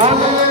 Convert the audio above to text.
Amen.